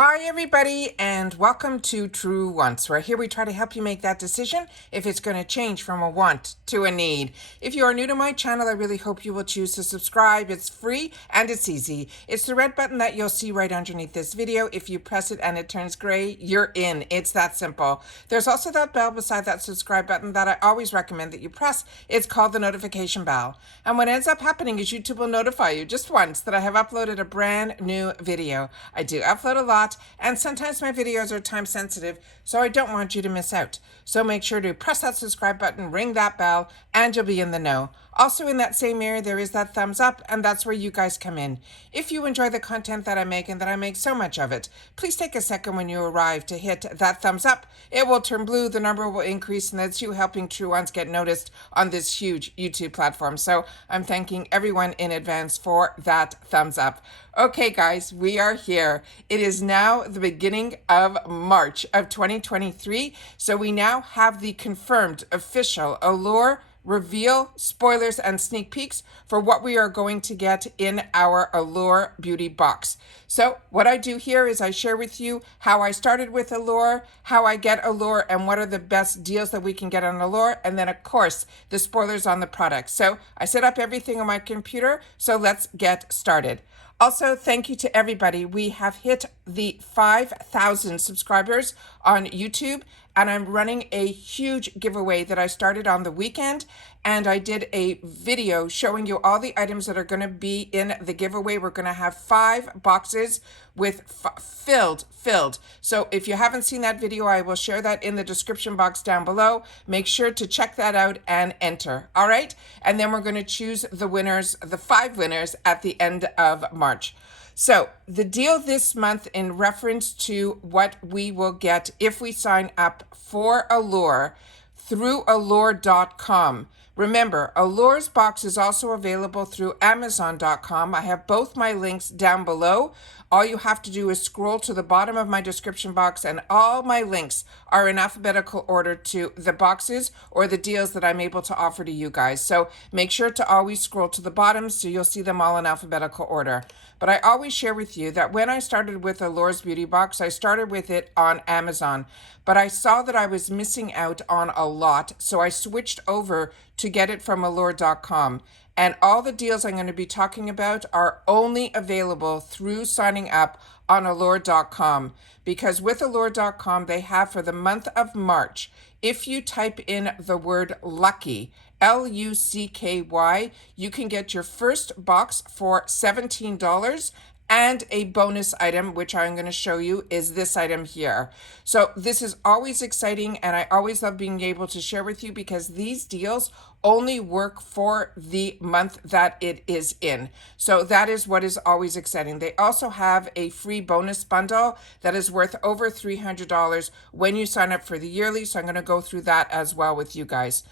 Hi everybody and welcome to True Wants, where here we try to help you make that decision if it's going to change from a want to a need. If you are new to my channel, I really hope you will choose to subscribe. It's free and it's easy. It's the red button that you'll see right underneath this video. If you press it and it turns gray, you're in. It's that simple. There's also that bell beside that subscribe button that I always recommend that you press. It's called the notification bell. And what ends up happening is YouTube will notify you just once that I have uploaded a brand new video. I do upload a lot, and sometimes my videos are time sensitive, so I don't want you to miss out. So make sure to press that subscribe button, ring that bell, and you'll be in the know. Also in that same area, there is that thumbs up, and that's where you guys come in. If you enjoy the content that I make, and that I make so much of it, please take a second when you arrive to hit that thumbs up. It will turn blue, the number will increase, and that's you helping True Ones get noticed on this huge YouTube platform. So I'm thanking everyone in advance for that thumbs up. Okay, guys, we are here. It is now the beginning of March of 2023. So we now have the confirmed official Allure reveal, spoilers, and sneak peeks for what we are going to get in our Allure beauty box. So what I do here is I share with you how I started with Allure, how I get Allure, and what are the best deals that we can get on Allure, and then of course the spoilers on the product. So I set up everything on my computer, so let's get started. Also, thank you to everybody. We have hit the 5,000 subscribers on YouTube, and I'm running a huge giveaway that I started on the weekend, and I did a video showing you all the items that are going to be in the giveaway. We're going to have 5 boxes with filled. So if you haven't seen that video, I will share that in the description box down below. Make sure to check that out and enter. All right. And then we're going to choose the winners, the 5 winners at the end of March. So the deal this month in reference to what we will get if we sign up for Allure through allure.com. Remember, Allure's box is also available through amazon.com. I have both my links down below. All you have to do is scroll to the bottom of my description box, and all my links are in alphabetical order to the boxes or the deals that I'm able to offer to you guys. So make sure to always scroll to the bottom so you'll see them all in alphabetical order. But I always share with you that when I started with Allure's beauty box, I started with it on Amazon. But I saw that I was missing out on a lot, so I switched over to get it from allure.com. And all the deals I'm going to be talking about are only available through signing up on allure.com, because with allure.com, they have for the month of March, if you type in the word lucky, L-U-C-K-Y, you can get your first box for $17 and a bonus item, which I'm going to show you is this item here. So this is always exciting, and I always love being able to share with you because these deals only work for the month that it is in. So that is what is always exciting. They also have a free bonus bundle that is worth over $300 when you sign up for the yearly. So I'm going to go through that as well with you guys.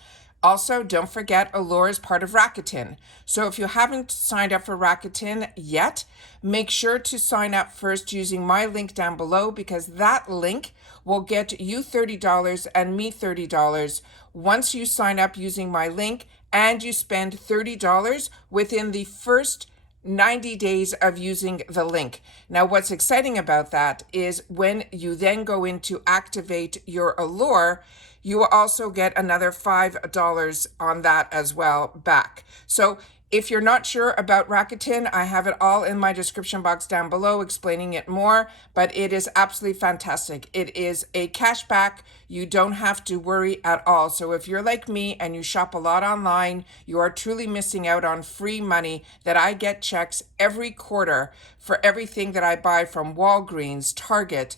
Also, don't forget Allure is part of Rakuten. So if you haven't signed up for Rakuten yet, make sure to sign up first using my link down below, because that link will get you $30 and me $30 once you sign up using my link and you spend $30 within the first 90 days of using the link. Now, what's exciting about that is when you then go in to activate your Allure, you will also get another $5 on that as well back. So if you're not sure about Rakuten, I have it all in my description box down below explaining it more, but it is absolutely fantastic. It is a cashback. You don't have to worry at all. So if you're like me and you shop a lot online, you are truly missing out on free money that I get checks every quarter for everything that I buy from Walgreens, Target,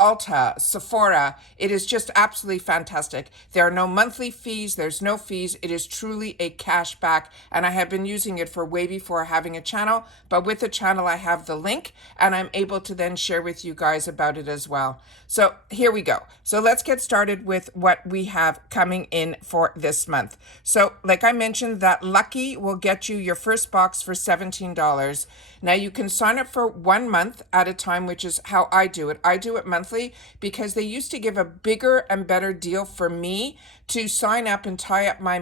Ulta, Sephora. It is just absolutely fantastic. There are no monthly fees. There's no fees. It is truly a cash back, and I have been using it for way before having a channel, but with the channel I have the link, and I'm able to then share with you guys about it as well. So here we go. So let's get started with what we have coming in for this month. So like I mentioned, that Lucky will get you your first box for $17. Now you can sign up for 1 month at a time, which is how I do it. I do it monthly monthly because they used to give a bigger and better deal for me to sign up and tie up my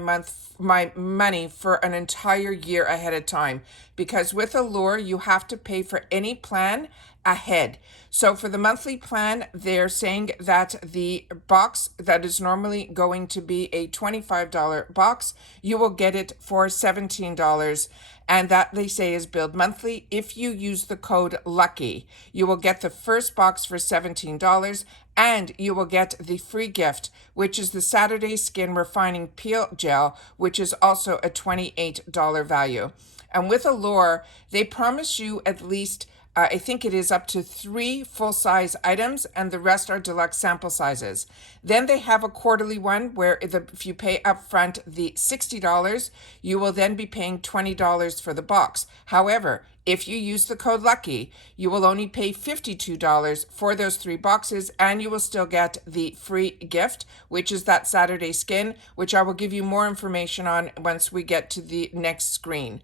money for an entire year ahead of time. Because with Allure, you have to pay for any plan ahead. So for the monthly plan, they're saying that the box that is normally going to be a $25 box, you will get it for $17. And that they say is billed monthly. If you use the code LUCKY, you will get the first box for $17 and you will get the free gift, which is the Saturday Skin Refining Peel Gel, which is also a $28 value. And with Allure, they promise you at least I think it is up to 3 full-size items, and the rest are deluxe sample sizes. Then they have a quarterly one where if you pay upfront the $60, you will then be paying $20 for the box. However, if you use the code LUCKY, you will only pay $52 for those 3 boxes, and you will still get the free gift, which is that Saturday Skin, which I will give you more information on once we get to the next screen.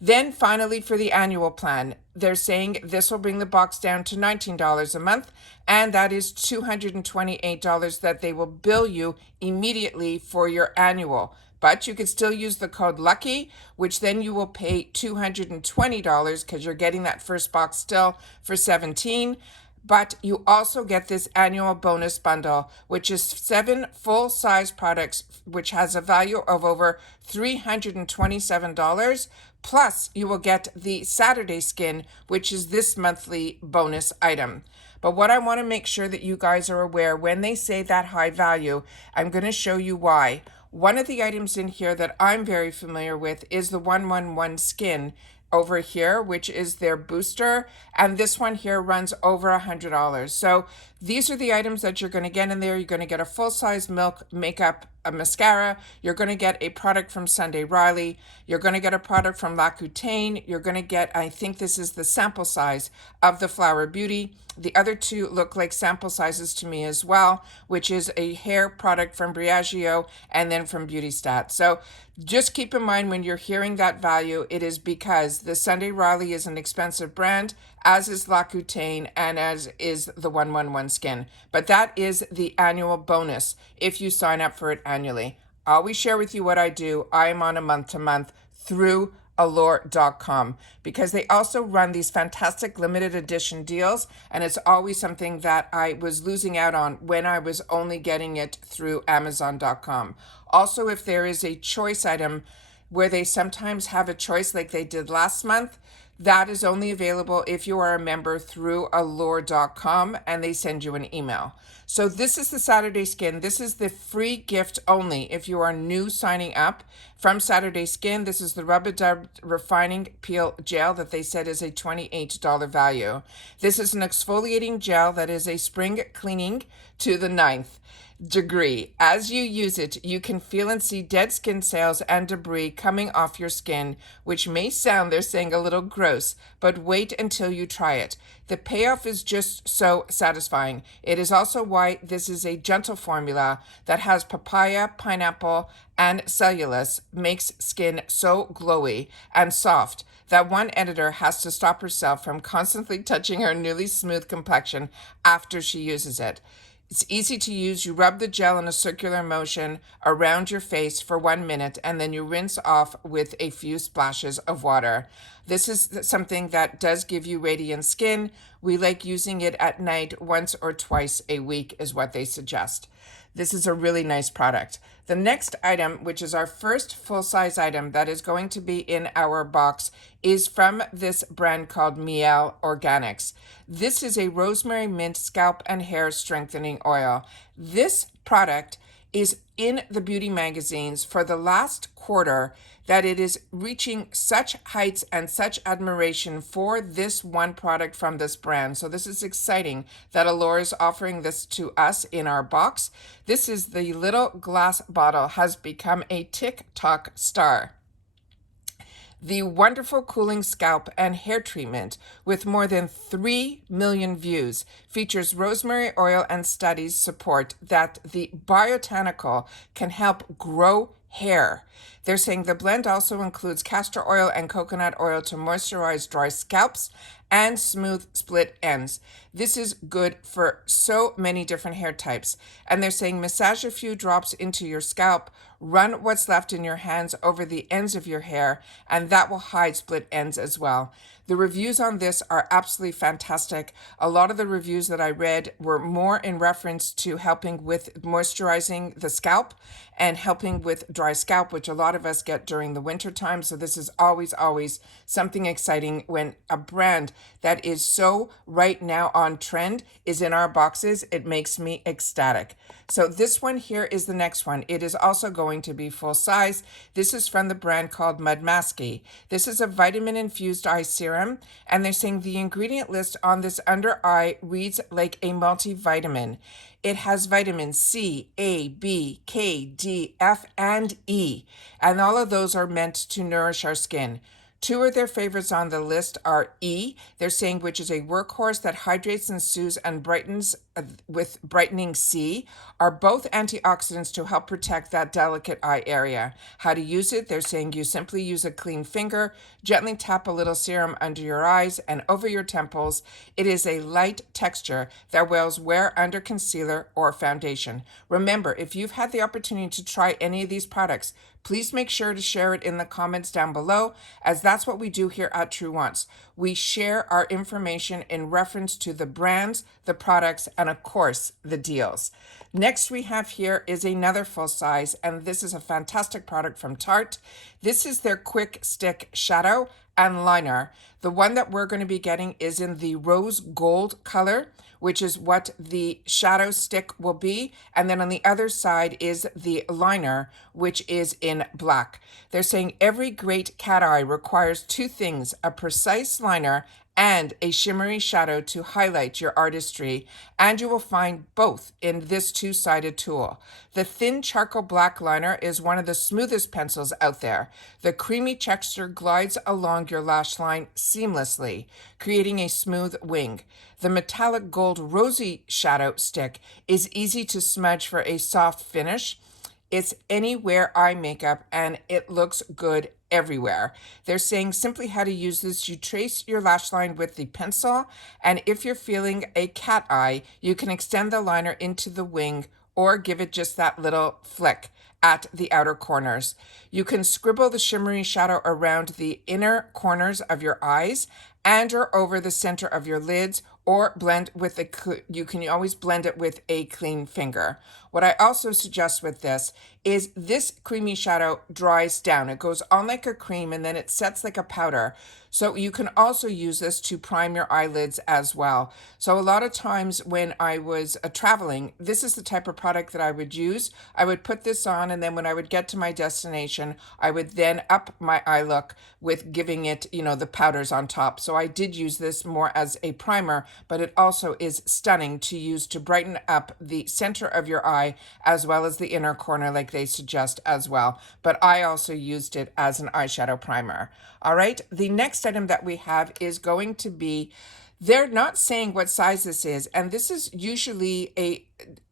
Then finally, for the annual plan, they're saying this will bring the box down to $19 a month, and that is $228 that they will bill you immediately for your annual. But you can still use the code LUCKY, which then you will pay $220 because you're getting that first box still for $17. But you also get this annual bonus bundle, which is 7 full-size products, which has a value of over $327. Plus, you will get the Saturday Skin, which is this monthly bonus item. But what I want to make sure that you guys are aware, when they say that high value, I'm going to show you why. One of the items in here that I'm very familiar with is the 111 Skin over here, which is their booster, and this one here runs over $100. So these are the items that you're going to get in there. You're going to get a full-size Milk makeup, a mascara. You're going to get a product from Sunday Riley. You're going to get a product from Rakuten. You're going to get, I think this is the sample size of the Flower Beauty. The other 2 look like sample sizes to me as well, which is a hair product from Briageo and then from Beauty Stat. So just keep in mind when you're hearing that value, it is because the Sunday Riley is an expensive brand, as is Rakuten and as is the 111 Skin. But that is the annual bonus if you sign up for it annually. I always share with you what I do. I am on a month-to-month through Allure.com because they also run these fantastic limited edition deals, and it's always something that I was losing out on when I was only getting it through Amazon.com. Also, if there is a choice item where they sometimes have a choice like they did last month, that is only available if you are a member through Allure.com and they send you an email. So this is the Saturday Skin. This is the free gift only if you are new signing up from Saturday Skin. This is the Rub-A-Dub Refining Peel Gel that they said is a $28 value. This is an exfoliating gel that is a spring cleaning to the 9th degree. As you use it, you can feel and see dead skin cells and debris coming off your skin, which may sound, they're saying, a little gross, but wait until you try it. The payoff is just so satisfying. It is also why this is a gentle formula that has papaya, pineapple, and cellulose, makes skin so glowy and soft that one editor has to stop herself from constantly touching her newly smooth complexion after she uses it. It's easy to use. You rub the gel in a circular motion around your face for 1 minute, and then you rinse off with a few splashes of water. This is something that does give you radiant skin. We like using it at night once or twice a week is what they suggest. This is a really nice product. The next item, which is our first full-size item that is going to be in our box, is from this brand called Miel Organics. This is a rosemary mint scalp and hair strengthening oil. This product is in the beauty magazines for the last quarter that it is reaching such heights and such admiration for this one product from this brand. So this is exciting that Allure is offering this to us in our box. This is the little glass bottle, has become a TikTok star. The wonderful cooling scalp and hair treatment with more than 3 million views features rosemary oil and studies support that the botanical can help grow hair. They're saying the blend also includes castor oil and coconut oil to moisturize dry scalps and smooth split ends. This is good for so many different hair types. And they're saying massage a few drops into your scalp, run what's left in your hands over the ends of your hair, and that will hide split ends as well. The reviews on this are absolutely fantastic. A lot of the reviews that I read were more in reference to helping with moisturizing the scalp and helping with dry scalp, which a lot of us get during the winter time. So this is always something exciting when a brand that is so right now on trend is in our boxes. It makes me ecstatic. So this one here is the next one. It is also going to be full size. This is from the brand called Mud Masky. This is a vitamin infused eye serum, and they're saying the ingredient list on this under eye reads like a multivitamin. It has vitamins C, A, B, K, D, F, and E, and all of those are meant to nourish our skin. Two of their favorites on the list are E, they're saying, which is a workhorse that hydrates and soothes and brightens with brightening C, are both antioxidants to help protect that delicate eye area. How to use it? They're saying you simply use a clean finger, gently tap a little serum under your eyes and over your temples. It is a light texture that will wear under concealer or foundation. Remember, if you've had the opportunity to try any of these products, please make sure to share it in the comments down below, as that's what we do here at True Wants. We share our information in reference to the brands, the products, and of course, the deals. Next we have here is another full size, and this is a fantastic product from Tarte. This is their Quick Stick Shadow and Liner. The one that we're going to be getting is in the rose gold color, which is what the shadow stick will be. And then on the other side is the liner, which is in black. They're saying every great cat eye requires two things: a precise liner and a shimmery shadow to highlight your artistry, and you will find both in this two-sided tool. The thin charcoal black liner is one of the smoothest pencils out there. The creamy texture glides along your lash line seamlessly, creating a smooth wing. The metallic gold rosy shadow stick is easy to smudge for a soft finish. It's anywhere eye makeup and it looks good everywhere. They're saying simply how to use this: you trace your lash line with the pencil, and if you're feeling a cat eye, you can extend the liner into the wing or give it just that little flick at the outer corners. You can scribble the shimmery shadow around the inner corners of your eyes and or over the center of your lids, or blend with you can always blend it with a clean finger. What I also suggest with this is this creamy shadow dries down. It goes on like a cream and then it sets like a powder. So you can also use this to prime your eyelids as well. So a lot of times when I was traveling, this is the type of product that I would use. I would put this on, and then when I would get to my destination, I would then up my eye look with giving it, the powders on top. So I did use this more as a primer, but it also is stunning to use to brighten up the center of your eye as well as the inner corner like they suggest as well. But I also used it as an eyeshadow primer. All right, the next item that we have is going to be, they're not saying what size this is, and this is usually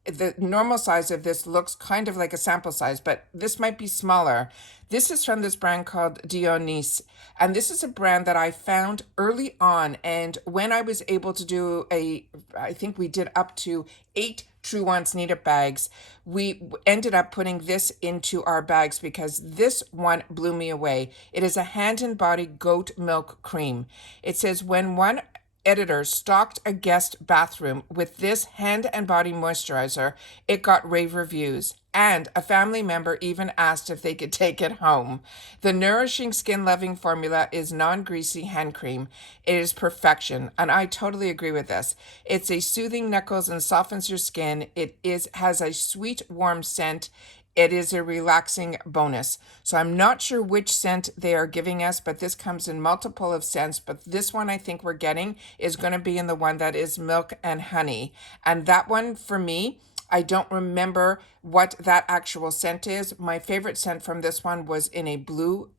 the normal size of this looks kind of like a sample size, but this might be smaller. This is from this brand called Dionys, and this is a brand that I found early on, and when I was able to do I think we did up to 8 True Wants Needed bags, we ended up putting this into our bags because this one blew me away. It is a hand and body goat milk cream. It says, when one editor stocked a guest bathroom with this hand and body moisturizer, it got rave reviews, and a family member even asked if they could take it home. The nourishing skin-loving formula is non-greasy hand cream. It is perfection, and I totally agree with this. It's a soothing knuckles and softens your skin. It has a sweet, warm scent. It is a relaxing bonus. So I'm not sure which scent they are giving us, but this comes in multiple of scents. But this one I think we're getting is going to be in the one that is milk and honey. And that one for me, I don't remember what that actual scent is. My favorite scent from this one was in a blue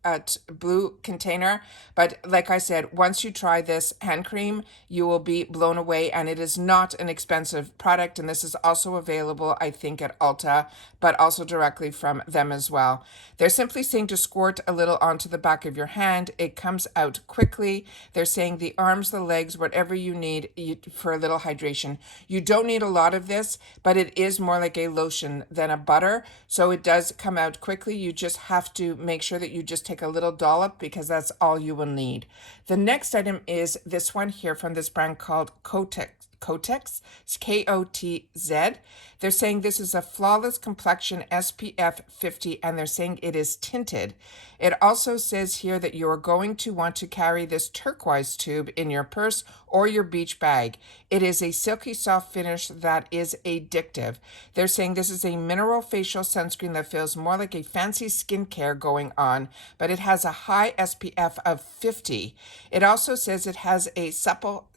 container, but like I said, once you try this hand cream, you will be blown away, and it is not an expensive product, and this is also available, I think, at Ulta, but also directly from them as well. They're simply saying to squirt a little onto the back of your hand. It comes out quickly. They're saying the arms, the legs, whatever you need for a little hydration. You don't need a lot of this, but it is more like a lotion than a butter, so it does come out quickly. You just have to make sure that you just take a little dollop, because that's all you will need. The next item is this one here from this brand called Kotex, it's Kotz. They're saying this is a flawless complexion SPF 50, and they're saying it is tinted. It also says here that you are going to want to carry this turquoise tube in your purse or your beach bag. It is a silky soft finish that is addictive. They're saying this is a mineral facial sunscreen that feels more like a fancy skincare going on, but it has a high SPF of 50. It also says it has a subtle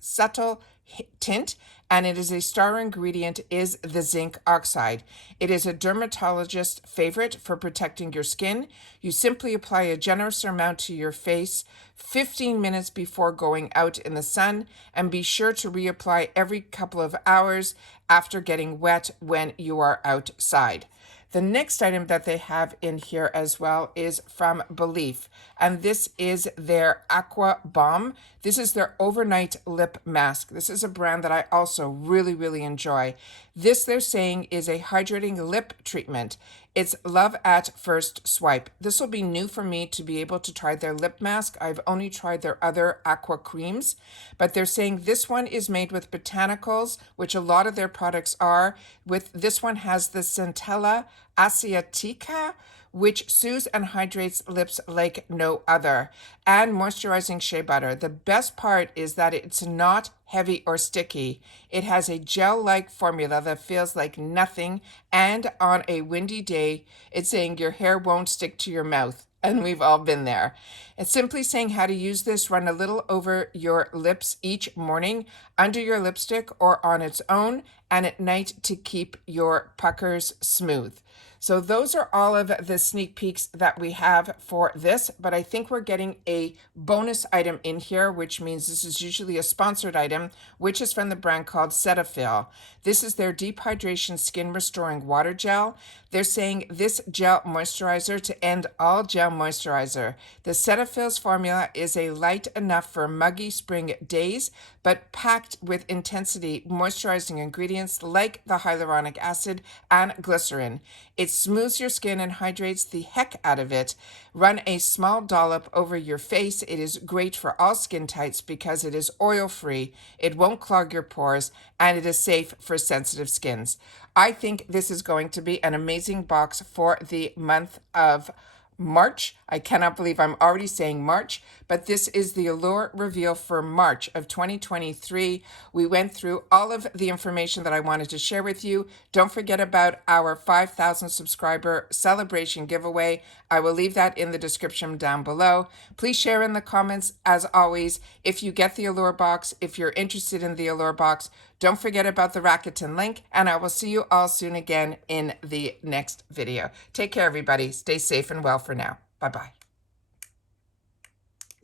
tint, and it is a star ingredient is the zinc oxide. It is a dermatologist favorite for protecting your skin. You simply apply a generous amount to your face 15 minutes before going out in the sun, and be sure to reapply every couple of hours after getting wet when you are outside. The next item that they have in here as well is from Belief, and this is their Aqua Balm. This is their overnight lip mask. This is a brand that I also really enjoy. This, they're saying, is a hydrating lip treatment. It's love at first swipe. This will be new for me to be able to try their lip mask. I've only tried their other aqua creams, but they're saying this one is made with botanicals, which a lot of their products are. With this one has the Centella asiatica, which soothes and hydrates lips like no other, and moisturizing shea butter. The best part is that it's not heavy or sticky. It has a gel-like formula that feels like nothing, and on a windy day, it's saying your hair won't stick to your mouth. And we've all been there. It's simply saying how to use this. Run a little over your lips each morning, under your lipstick or on its own, and at night to keep your puckers smooth. So those are all of the sneak peeks that we have for this, but I think we're getting a bonus item in here, which means this is usually a sponsored item, which is from the brand called Cetaphil. This is their Deep Hydration Skin Restoring Water Gel. They're saying this gel moisturizer to end all gel moisturizer. The Cetaphil's formula is a light enough for muggy spring days, but packed with intensity moisturizing ingredients like the hyaluronic acid and glycerin. It smooths your skin and hydrates the heck out of it. Run a small dollop over your face. It is great for all skin types because it is oil-free, it won't clog your pores, and it is safe for sensitive skins. I think this is going to be an amazing box for the month of March. I cannot believe I'm already saying March, but this is the Allure reveal for March of 2023. We went through all of the information that I wanted to share with you. Don't forget about our 5,000 subscriber celebration giveaway. I will leave that in the description down below. Please share in the comments, as always, if you get the Allure box, if you're interested in the Allure box. Don't forget about the Rakuten link, and I will see you all soon again in the next video. Take care, everybody. Stay safe and well for now. Bye-bye.